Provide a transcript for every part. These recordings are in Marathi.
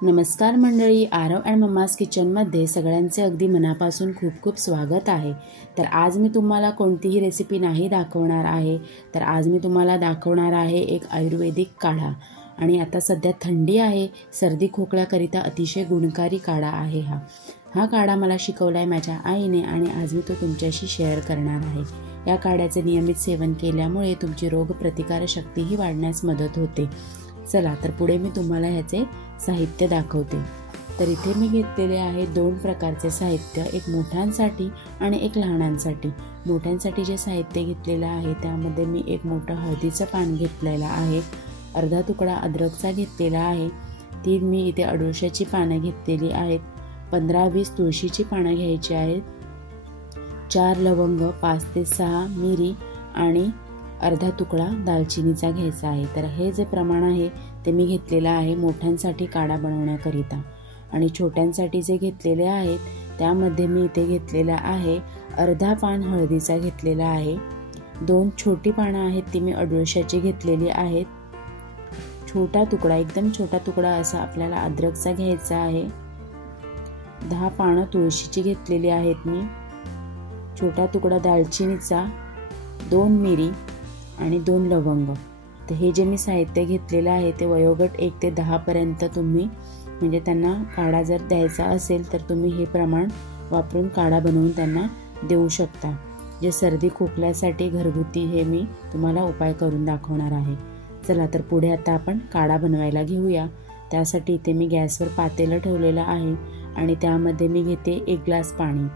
नमस्कार मंडळी, आरव अँड मम्माज किचनमध्ये सगळ्यांचे अगदी मनापासून खूप खूप स्वागत आहे। तर आज मी तुम्हाला कोणतीही रेसिपी नाही दाखवणार आहे, तर आज मी तुम्हाला दाखवणार आहे एक आयुर्वेदिक काढा। आणि आता सध्या थंडी आहे, सर्दी खोकल्याकरिता अतिशय गुणकारी काढा आहे हा काढा मला शिकवलाय माझ्या आईने आणि आज मी तो तुमच्याशी शेअर करणार आहे। या काढ्याचे नियमित सेवन केल्यामुळे तुमची रोगप्रतिकारशक्तीही वाढण्यास मदत होते। चला तर पुढे मी तुम्हाला ह्याचे साहित्य दाखवते। तर इथे मी घेतलेले आहे दोन प्रकारचे साहित्य, एक मोठ्यांसाठी आणि एक लहानांसाठी। मोठ्यांसाठी जे साहित्य घेतलेलं आहे त्यामध्ये मी एक मोठं हळदीचं पान घेतलेलं आहे, अर्धा तुकडा अद्रकचा घेतलेला आहे, 3 मी इथे अडुळशाची पानं घेतलेली आहेत, 15-20 तुळशीची पानं घ्यायची आहेत, 4 लवंग, 5 ते 6 मिरी आणि अर्धा तुकडा दालचिनीचा घ्यायचा आहे। तर हे जे प्रमाण आहे ते मी घेतलेलं आहे मोठ्यांसाठी काढा बनवण्याकरिता। आणि छोट्यांसाठी जे घेतलेले आहेत त्यामध्ये मी इथे घेतलेला आहे अर्धा पान हळदीचा घेतलेला आहे, 2 छोटी पानं आहेत ती मी अडुळशाची घेतलेली आहेत, छोटा तुकडा, एकदम छोटा तुकडा असा आपल्याला अद्रकचा घ्यायचा आहे, 10 पानं तुळशीची घेतलेली आहेत मी, छोटा तुकडा दालचिनीचा, 2 मिरी आणि 2 लवंग। तर हे जे मी साहित्य घेतलेलं आहे ते वयोगट 1 ते 10 पर्यंत तुम्ही म्हणजे त्यांना काढा जर द्यायचा असेल तर तुम्ही हे प्रमाण वापरून काढा बनवून त्यांना देऊ शकता। जे सर्दी खोकल्यासाठी घरगुती हे मी तुम्हाला उपाय करून दाखवणार आहे। चला तर पुढे आता आपण काढा बनवायला घेऊया। त्यासाठी इथे मी गॅसवर पातेलं ठेवलेलं आहे आणि त्यामध्ये मी घेते 1 ग्लास पाणी।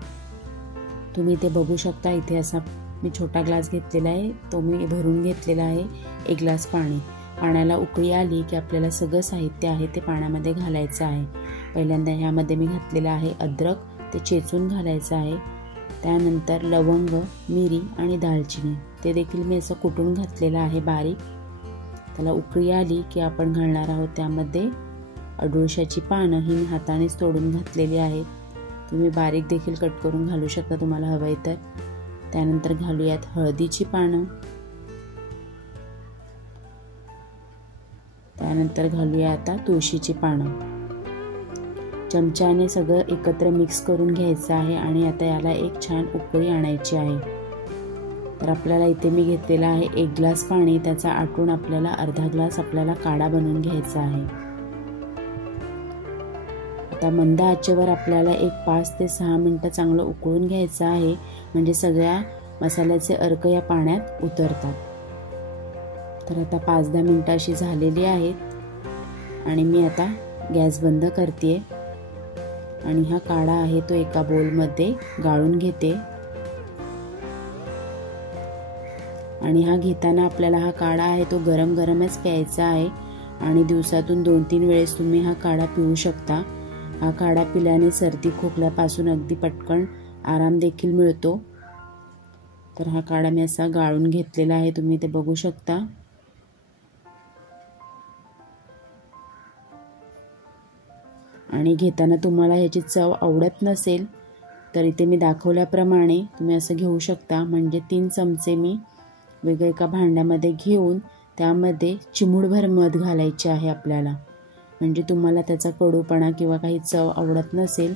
तुम्ही ते बघू शकता, इथे असा मी छोटा ग्लास घेतलेला आहे, तो मी भरून घेतलेला आहे 1 ग्लास पाणी। पाण्याला उकळी आली की आपल्याला सगळं साहित्य आहे ते पाण्यामध्ये घालायचं आहे। पहिल्यांदा ह्यामध्ये मी घातलेलं आहे अद्रक, ते चेचून घालायचं आहे, त्यानंतर लवंग, मिरी आणि दालचिनी ते देखील मी असं कुटून घातलेलं आहे बारीक। त्याला उकळी आली की आपण घालणार आहोत त्यामध्ये अडुळशाची पानं, ही मी हातानेच तोडून घातलेली आहे, तुम्ही बारीक देखील कट करून घालू शकता तुम्हाला हवंय तर। त्यानंतर घालूयात हळदीची पानं, त्यानंतर घालूया आता तुळशीची पानं। चमच्याने सगळं एकत्र मिक्स करून घ्यायचं आहे आणि आता याला एक छान उकळी आणायची आहे। तर आपल्याला इथे मी घेतलेला आहे 1 ग्लास पाणी, त्याचा आटून आपल्याला अर्धा ग्लास आपल्याला काढा बनवून घ्यायचा आहे। आता मंद आचेवर आपल्याला एक 5 ते 6 मिनिटं चांगलं उकळून घ्यायचं आहे, म्हणजे सगळ्या मसाल्याचे अर्क या पाण्यात उतरतात। तर आता 5-10 मिनिटं अशी झालेली आहेत आणि मी आता गॅस बंद करते आणि हा काढा आहे तो एका बोलमध्ये गाळून घेते। आणि हा घेताना आपल्याला हा काढा आहे तो गरम गरमच प्यायचा आहे आणि दिवसातून 2-3 वेळेस तुम्ही हा काढा पिऊ शकता। हा काढा पिल्याने सर्दी खोकल्यापासून अगदी पटकन आराम देखील मिळतो। तर हा काढा मी असा गाळून घेतलेला आहे, तुम्ही ते बघू शकता। आणि घेताना तुम्हाला ह्याची चव आवडत नसेल तर इथे मी दाखवल्याप्रमाणे तुम्ही असं घेऊ शकता, म्हणजे 3 चमचे मी वेगळ्या एका भांड्यामध्ये घेऊन त्यामध्ये चिमूटभर मध घालायचे आहे आपल्याला। म्हणजे तुम्हाला त्याचा कडूपणा किंवा काही चव आवडत नसेल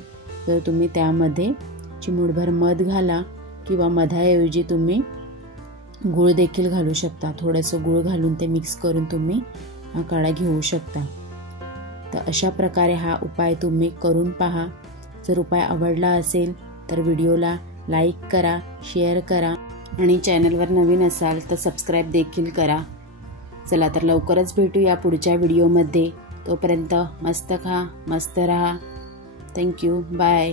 तर तुम्ही त्यामध्ये चिमूटभर मध घाला किंवा मधाऐवजी तुम्ही गूळ देखील घालू शकता। थोडंसं गूळ घालून ते मिक्स करून तुम्ही हा काढा घेऊ शकता। तर अशा प्रकारे हा उपाय तुम्ही करून पहा। जर उपाय आवडला असेल तर व्हिडिओला लाईक करा, शेअर करा आणि चॅनलवर नवीन असाल तर सबस्क्राईब देखील करा। चला तर लवकरच भेटूया पुढच्या व्हिडिओमध्ये, तोपर्यंत मस्त खा, मस्त रहा। Thank you, bye.